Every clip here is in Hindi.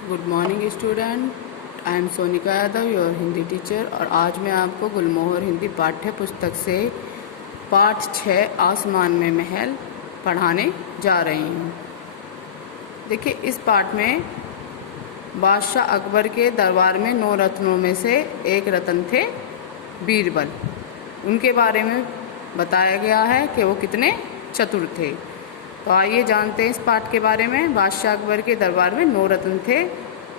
Good morning student. I am Sonika Yadav, your Hindi teacher. और आज मैं आपको गुलमोहर हिंदी पाठ्य पुस्तक से पाठ 6 आसमान में महल पढ़ाने जा रही हूँ। देखिए, इस पाठ में बादशाह अकबर के दरबार में 9 रत्नों में से एक रत्न थे बीरबल। उनके बारे में बताया गया है कि वो कितने चतुर थे। तो आइए जानते हैं इस पाठ के बारे में। बादशाह अकबर के दरबार में 9 रत्न थे,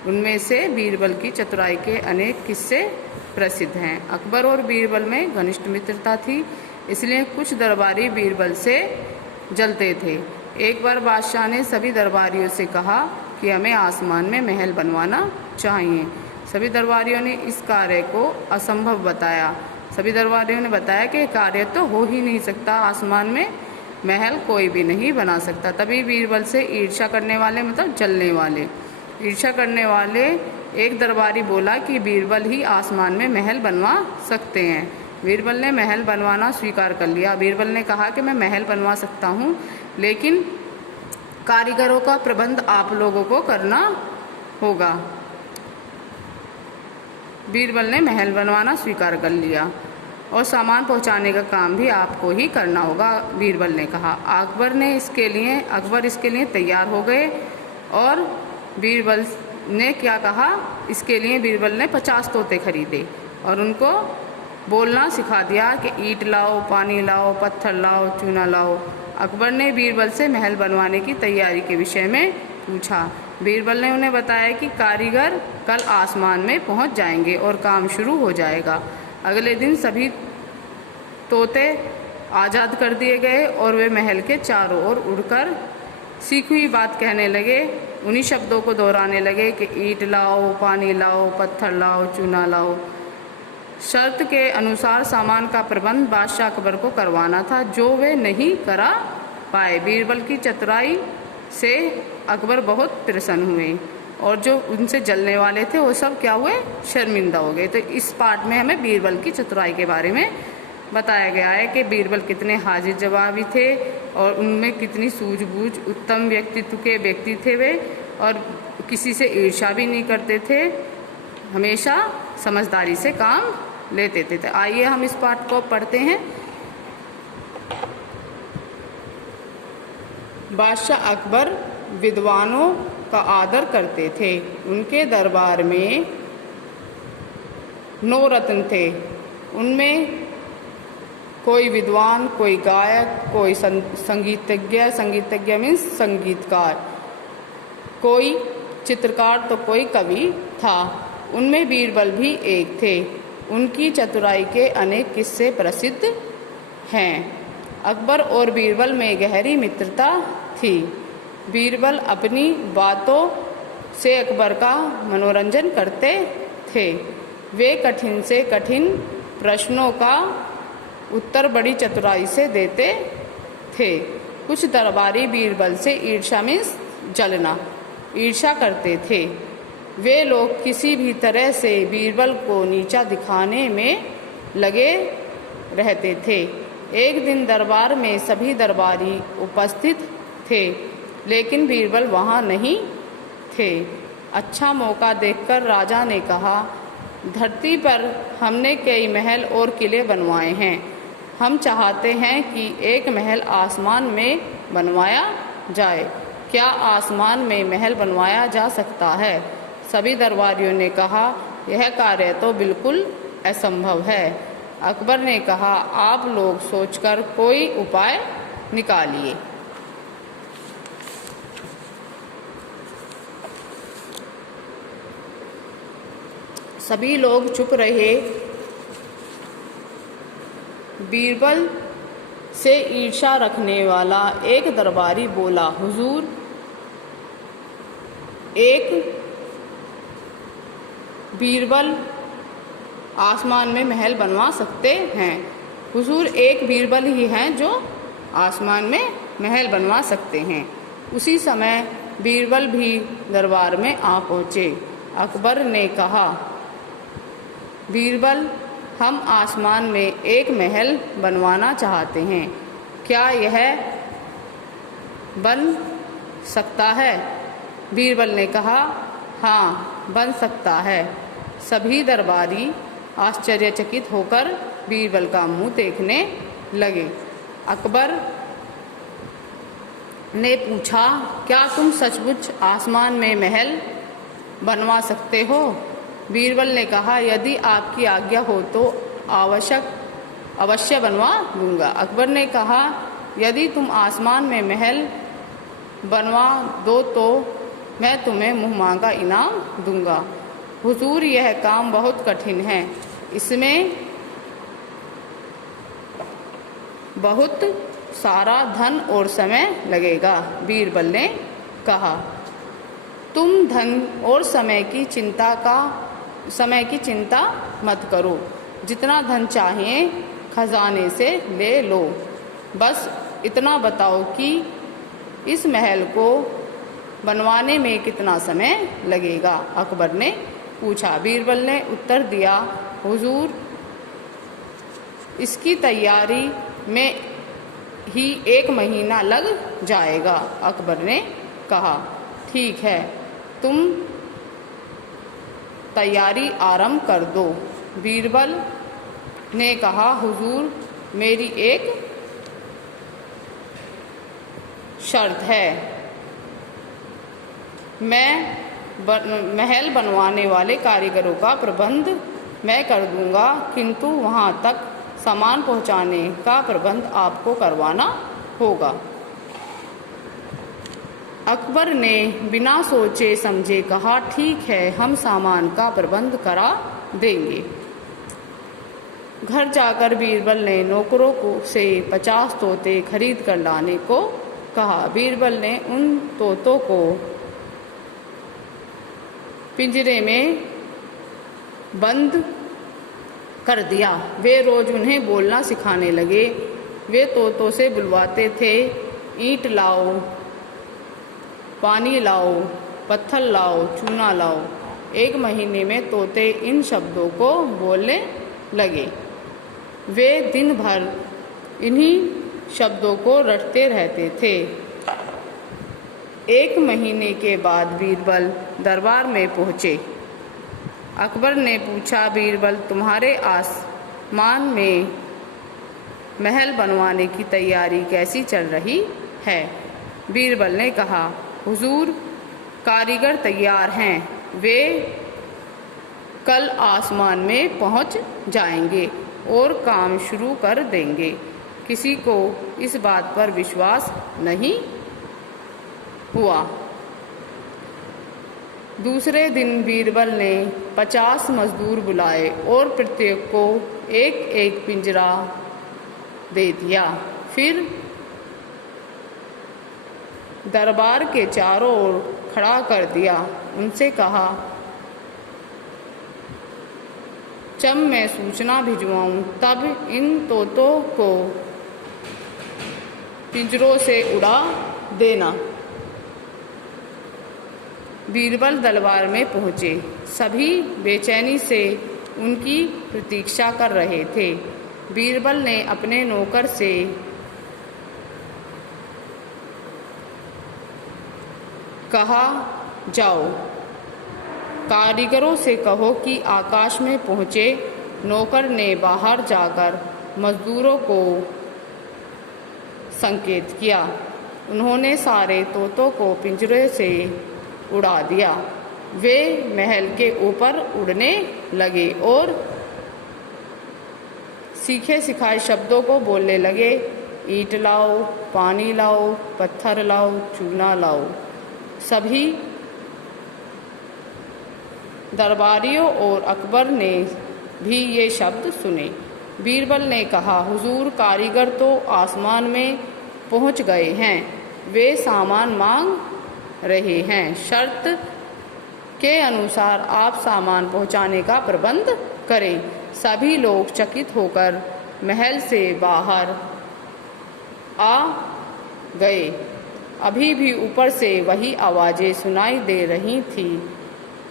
उनमें से बीरबल की चतुराई के अनेक किस्से प्रसिद्ध हैं। अकबर और बीरबल में घनिष्ठ मित्रता थी, इसलिए कुछ दरबारी बीरबल से जलते थे। एक बार बादशाह ने सभी दरबारियों से कहा कि हमें आसमान में महल बनवाना चाहिए। सभी दरबारियों ने इस कार्य को असंभव बताया। सभी दरबारियों ने बताया कि कार्य तो हो ही नहीं सकता, आसमान में महल कोई भी नहीं बना सकता। तभी बीरबल से ईर्ष्या करने वाले, मतलब जलने वाले, ईर्ष्या करने वाले एक दरबारी बोला कि बीरबल ही आसमान में महल बनवा सकते हैं। बीरबल ने महल बनवाना स्वीकार कर लिया। बीरबल ने कहा कि मैं महल बनवा सकता हूँ, लेकिन कारीगरों का प्रबंध आप लोगों को करना होगा। बीरबल ने महल बनवाना स्वीकार कर लिया और सामान पहुंचाने का काम भी आपको ही करना होगा, बीरबल ने कहा। अकबर इसके लिए तैयार हो गए। और बीरबल ने क्या कहा, इसके लिए बीरबल ने 50 तोते खरीदे और उनको बोलना सिखा दिया कि ईंट लाओ, पानी लाओ, पत्थर लाओ, चूना लाओ। अकबर ने बीरबल से महल बनवाने की तैयारी के विषय में पूछा। बीरबल ने उन्हें बताया कि कारीगर कल आसमान में पहुंच जाएंगे और काम शुरू हो जाएगा। अगले दिन सभी तोते आज़ाद कर दिए गए और वे महल के चारों ओर उड़कर सीखी हुई बात कहने लगे। उन्हीं शब्दों को दोहराने लगे कि ईंट लाओ, पानी लाओ, पत्थर लाओ, चूना लाओ। शर्त के अनुसार सामान का प्रबंध बादशाह अकबर को करवाना था, जो वे नहीं करा पाए। बीरबल की चतुराई से अकबर बहुत प्रसन्न हुए और जो उनसे जलने वाले थे वो सब क्या हुए, शर्मिंदा हो गए। तो इस पाठ में हमें बीरबल की चतुराई के बारे में बताया गया है कि बीरबल कितने हाजिर जवाबी थे और उनमें कितनी सूझबूझ, उत्तम व्यक्तित्व के व्यक्ति थे वे, और किसी से ईर्ष्या भी नहीं करते थे, हमेशा समझदारी से काम लेते थे। तो आइए हम इस पाठ को पढ़ते हैं। बादशाह अकबर विद्वानों का आदर करते थे। उनके दरबार में 9 रत्न थे। उनमें कोई विद्वान, कोई गायक, कोई संगीतज्ञ मीन्स संगीतकार, कोई चित्रकार तो कोई कवि था। उनमें बीरबल भी एक थे। उनकी चतुराई के अनेक किस्से प्रसिद्ध हैं। अकबर और बीरबल में गहरी मित्रता थी। बीरबल अपनी बातों से अकबर का मनोरंजन करते थे। वे कठिन से कठिन प्रश्नों का उत्तर बड़ी चतुराई से देते थे। कुछ दरबारी बीरबल से ईर्ष्या मीन्स जलना, ईर्ष्या करते थे। वे लोग किसी भी तरह से बीरबल को नीचा दिखाने में लगे रहते थे। एक दिन दरबार में सभी दरबारी उपस्थित थे, लेकिन बीरबल वहाँ नहीं थे। अच्छा मौका देखकर राजा ने कहा, धरती पर हमने कई महल और किले बनवाए हैं। हम चाहते हैं कि एक महल आसमान में बनवाया जाए। क्या आसमान में महल बनवाया जा सकता है? सभी दरबारियों ने कहा, यह कार्य तो बिल्कुल असंभव है। अकबर ने कहा, आप लोग सोचकर कोई उपाय निकालिए। सभी लोग चुप रहे। बीरबल से ईर्ष्या रखने वाला एक दरबारी बोला, हुजूर, एक बीरबल आसमान में महल बनवा सकते हैं। हुजूर, एक बीरबल ही हैं जो आसमान में महल बनवा सकते हैं। उसी समय बीरबल भी दरबार में आ पहुँचे। अकबर ने कहा, बीरबल, हम आसमान में एक महल बनवाना चाहते हैं। क्या यह बन सकता है? बीरबल ने कहा, हाँ, बन सकता है। सभी दरबारी आश्चर्यचकित होकर बीरबल का मुंह देखने लगे। अकबर ने पूछा, क्या तुम सचमुच आसमान में महल बनवा सकते हो? बीरबल ने कहा, यदि आपकी आज्ञा हो तो अवश्य बनवा दूंगा। अकबर ने कहा, यदि तुम आसमान में महल बनवा दो तो मैं तुम्हें मुँह मांगा इनाम दूंगा। हुजूर, यह काम बहुत कठिन है, इसमें बहुत सारा धन और समय लगेगा। बीरबल ने कहा, तुम धन और समय की चिंता मत करो। जितना धन चाहिए खजाने से ले लो। बस इतना बताओ कि इस महल को बनवाने में कितना समय लगेगा? अकबर ने पूछा। बीरबल ने उत्तर दिया, हुजूर, इसकी तैयारी में ही 1 महीना लग जाएगा। अकबर ने कहा, ठीक है, तुम तैयारी आरंभ कर दो। बीरबल ने कहा, हुजूर, मेरी एक शर्त है। मैं महल बनवाने वाले कारीगरों का प्रबंध मैं कर दूंगा, किंतु वहां तक सामान पहुंचाने का प्रबंध आपको करवाना होगा। अकबर ने बिना सोचे समझे कहा, ठीक है, हम सामान का प्रबंध करा देंगे। घर जाकर बीरबल ने नौकरों से 50 तोते खरीद कर लाने को कहा। बीरबल ने उन तोतों को पिंजरे में बंद कर दिया। वे रोज उन्हें बोलना सिखाने लगे। वे तोतों से बुलवाते थे, ईंट लाओ, पानी लाओ, पत्थर लाओ, चूना लाओ। 1 महीने में तोते इन शब्दों को बोलने लगे। वे दिन भर इन्हीं शब्दों को रटते रहते थे। 1 महीने के बाद बीरबल दरबार में पहुँचे। अकबर ने पूछा, बीरबल, तुम्हारे आसमान में महल बनवाने की तैयारी कैसी चल रही है? बीरबल ने कहा, हुजूर, कारीगर तैयार हैं। वे कल आसमान में पहुंच जाएंगे और काम शुरू कर देंगे। किसी को इस बात पर विश्वास नहीं हुआ। दूसरे दिन बीरबल ने 50 मजदूर बुलाए और प्रत्येक को एक एक पिंजरा दे दिया। फिर दरबार के चारों ओर खड़ा कर दिया। उनसे कहा, जब मैं सूचना भिजवाऊं तब इन तोतों को पिंजरों से उड़ा देना। बीरबल दरबार में पहुंचे। सभी बेचैनी से उनकी प्रतीक्षा कर रहे थे। बीरबल ने अपने नौकर से कहा, जाओ, कारीगरों से कहो कि आकाश में पहुंचे। नौकर ने बाहर जाकर मजदूरों को संकेत किया। उन्होंने सारे तोतों को पिंजरे से उड़ा दिया। वे महल के ऊपर उड़ने लगे और सीखे सिखाए शब्दों को बोलने लगे, ईंट लाओ, पानी लाओ, पत्थर लाओ, चूना लाओ। सभी दरबारियों और अकबर ने भी ये शब्द सुने। बीरबल ने कहा, हुजूर, कारीगर तो आसमान में पहुंच गए हैं। वे सामान मांग रहे हैं। शर्त के अनुसार आप सामान पहुंचाने का प्रबंध करें। सभी लोग चकित होकर महल से बाहर आ गए। अभी भी ऊपर से वही आवाज़ें सुनाई दे रही थी,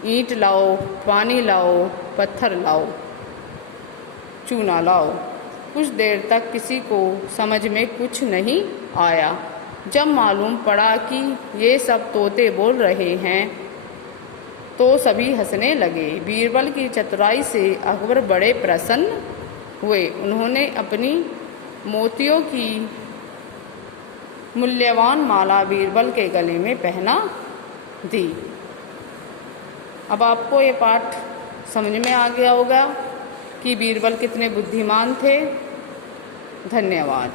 ईंट लाओ, पानी लाओ, पत्थर लाओ, चूना लाओ। कुछ देर तक किसी को समझ में कुछ नहीं आया। जब मालूम पड़ा कि ये सब तोते बोल रहे हैं तो सभी हंसने लगे। बीरबल की चतुराई से अकबर बड़े प्रसन्न हुए। उन्होंने अपनी मोतियों की मूल्यवान माला बीरबल के गले में पहना दी। अब आपको ये पाठ समझ में आ गया होगा कि बीरबल कितने बुद्धिमान थे। धन्यवाद।